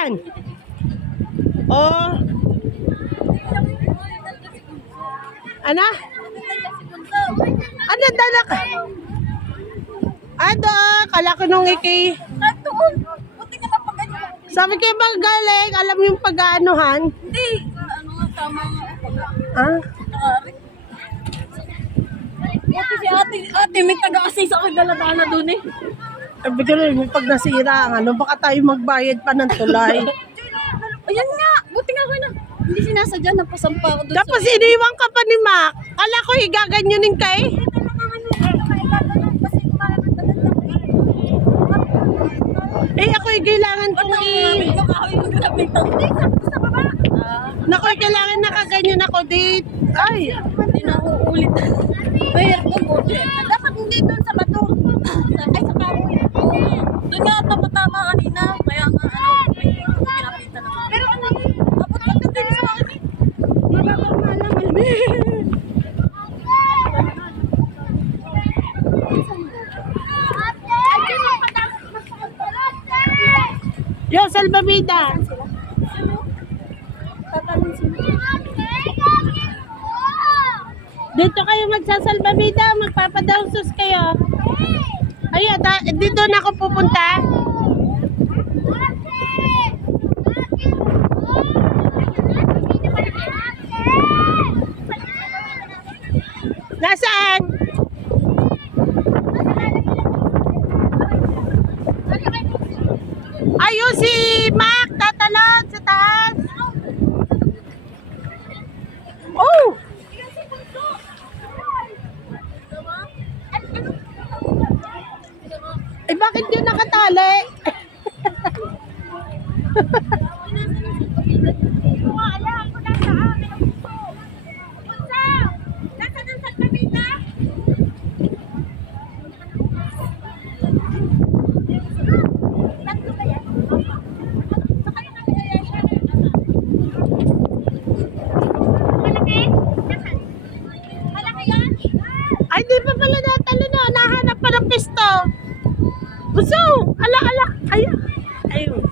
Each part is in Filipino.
yan. Oh. Ano? Ano dalak? Ano? Kala ko nung iki. Sabi kayo bang galing? Alam yung pag-aanuhan? Hindi. Ano nga, tama nga. Ah? Buti si ate, may taga-assist ako daladala dun eh. Sabi ko rin, pag nasira ang ano, baka tayo magbayad pa ng tulay. Ayan nga, buti nga ko na. Hindi sinasadya, napasampa ako dun Tapos iniwan ka pa ni Mac. Kala ko igaganyanin ka eh. Eh ako kailangan kong Naku, kailangan nakaganyan ako date. Ay, Hindi na ako ulit. Mahirap doon buti. Dapat hindi doon sa bato. Ay, sa kahoy. Doon nga tapatama kanina. Kaya nga, pinapitan ako. Pero ano, abot lang din sa akin eh. Magkakalma lang. yo, salbabida. Dito kayo magsasalbabida, magpapadawsos kayo. Ayun, dito na ako pupunta. Nasaan? Ayun si Mac, tatalon sa taas. Oh! Eh bakit yun nakatali? Ay, di pa pala natalo na. Nahanap pa ng pisto. Buso! Ala! Ayun. Ayun.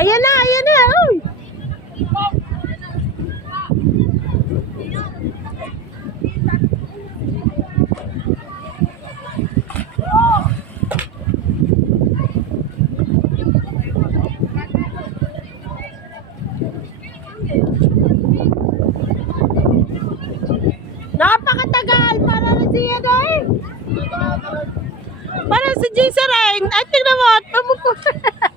Ayan na. Uy. Napakatagal para na siya eh. Para si Jason Rain. Ay, tingnan mo. Pamupunan.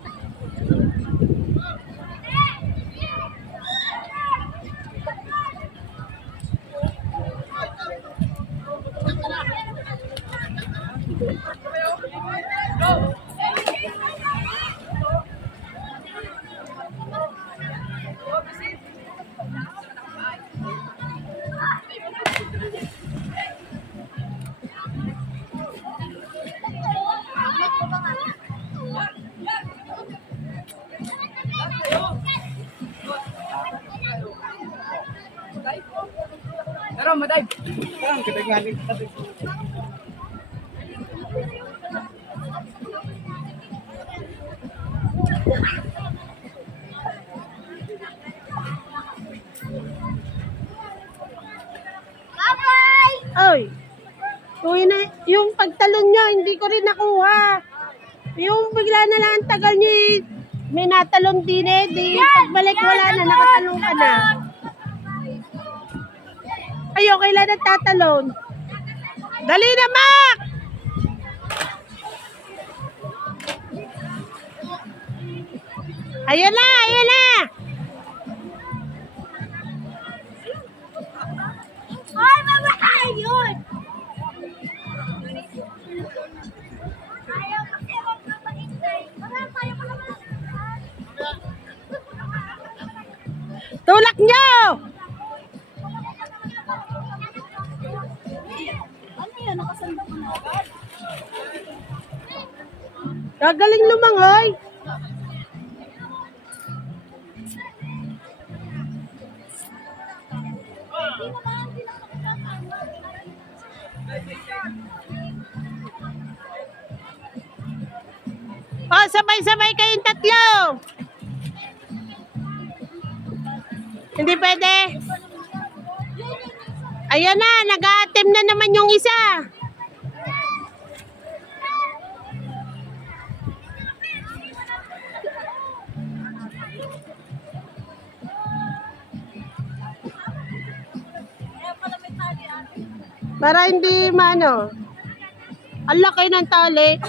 Pero maday. Parang kita galing kasi. Oy. Yung pagtalon niya, hindi ko rin nakuha. Yung bigla na lang ang tagal niya, may natalon din eh. Di pagbalik wala na, nakatalon ka na. Ayo, kailan nagtatalon? Dali na, Mac! Ayan na! Ay, mamatay yun! Ayaw kasi wag na maghintay. Wala tayo pala. Tulak nyo! Ano yan? Nakasanda ko na agad. Gagaling lumangoy. Oh, sabay-sabay kayong tatlo. Hindi pwede. Ayan na, nag-a-attempt na naman yung isa. Para hindi maano. Ang laki ng tali.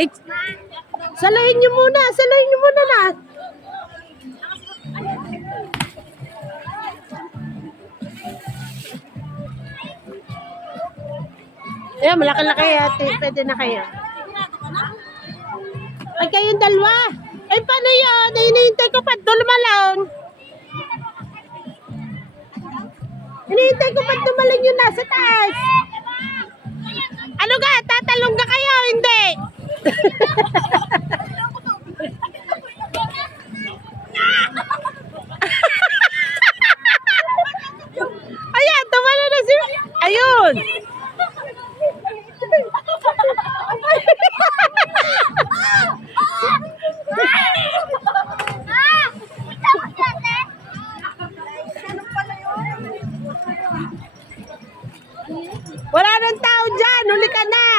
Eh, salayin niyo muna na. Ayan, malaki-laki ate. Pwede na kayo. Ay, kayong dalawa. Ay, paano yun? Hinihintay ko pa dumalon. Hinihintay ko pa dumalon yung nasa taas. Ano ka? Tatalong ka kayo? Hindi. Ayan, tumalo na si... Ayun. Wala nang tao dyan. Huli ka na.